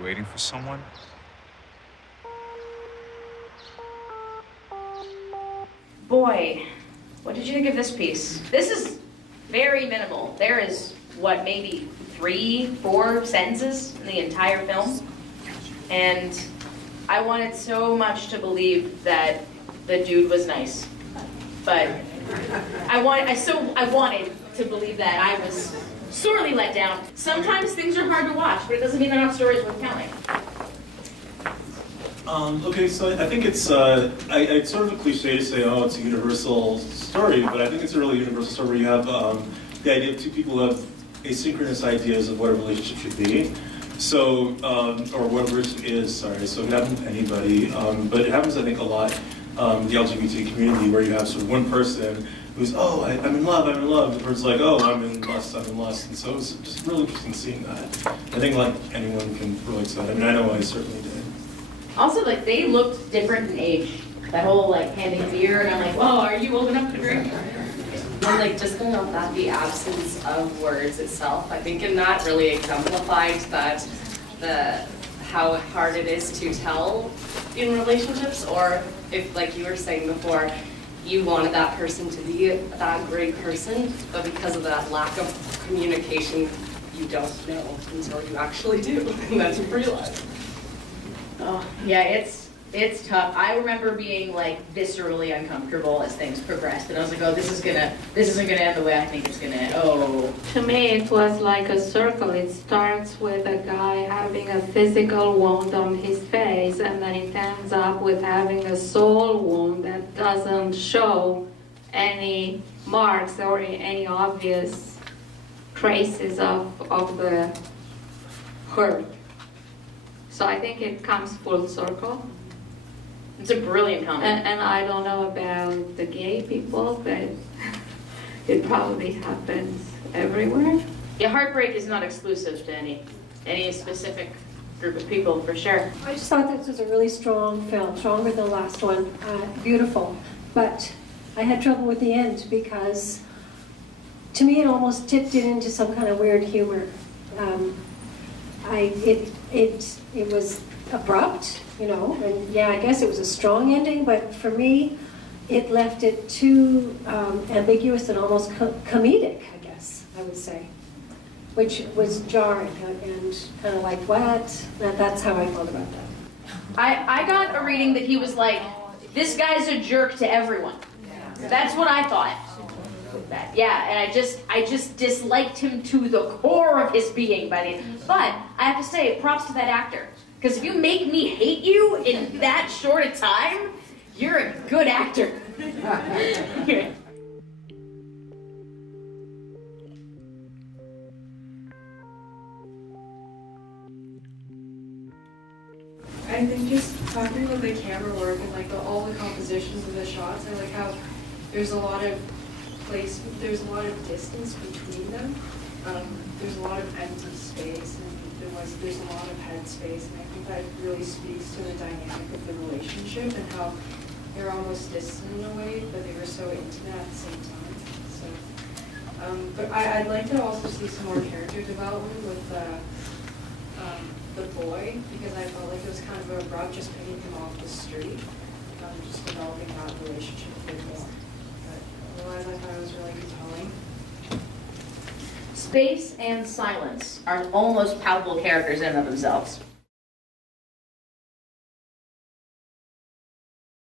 You waiting for someone? Boy, what did you think of this piece? This is very minimal. There is, what, maybe 3, 4 sentences in the entire film? And I wanted so much to believe that the dude was nice. But I wanted to believe that. I was sorely let down. Sometimes things are hard to watch, but it doesn't mean they're not stories worth telling. Okay, so I think it's it's sort of a cliche to say, oh, it's a universal story, but I think it's a really universal story where you have the idea of two people who have asynchronous ideas of what a relationship should be. So, or what a relationship is, sorry. So it can happen to anybody, but it happens, I think, a lot in the LGBT community where you have sort of one person who's, oh, I'm in love, I'm in love. The person's like, oh, I'm in lust, I'm in lust. And so it's just really interesting seeing that. I think like anyone can relate to that. I mean, I know I certainly did. Also, like, they looked different in age. That whole, like, handing beer, and I'm like, whoa, are you old enough to drink? And like just going off that, the absence of words itself, I think in that really exemplified that how hard it is to tell in relationships, or if, like you were saying before, you wanted that person to be that great person, but because of that lack of communication, you don't know until you actually do, and that's realized. Oh, yeah, it's tough. I remember being like viscerally uncomfortable as things progressed, and I was like, oh, this isn't gonna end the way I think it's gonna. Oh. To me, it was like a circle. It starts with a guy having a physical wound on his face, and then it ends up with having a soul wound that doesn't show any marks or any obvious traces of the hurt. So I think it comes full circle. It's a brilliant comment. And I don't know about the gay people, but it probably happens everywhere. Yeah, heartbreak is not exclusive to any specific group of people, for sure. I just thought this was a really strong film, stronger than the last one. Beautiful. But I had trouble with the end because, to me, it almost tipped it into some kind of weird humor. It was abrupt, you know, and yeah, I guess it was a strong ending, but for me, it left it too ambiguous and almost comedic, I guess, I would say, which was jarring and kind of like, what? That's how I felt about that. I got a reading that he was like, this guy's a jerk to everyone. That's what I thought. Yeah, and I just disliked him to the core of his being by the end. But I have to say, props to that actor. Because if you make me hate you in that short a time, you're a good actor. I think just talking about the camera work and like all the compositions of the shots, I like how there's a lot of distance between them. There's a lot of empty space, and there's a lot of head space, and I think that really speaks to the dynamic of the relationship and how they're almost distant in a way, but they were so intimate at the same time. So, but I'd like to also see some more character development with the boy, because I felt like it was kind of abrupt just picking him off the street, just developing that relationship a bit more. But otherwise, I thought it was really compelling. Space and silence are almost palpable characters in and of themselves.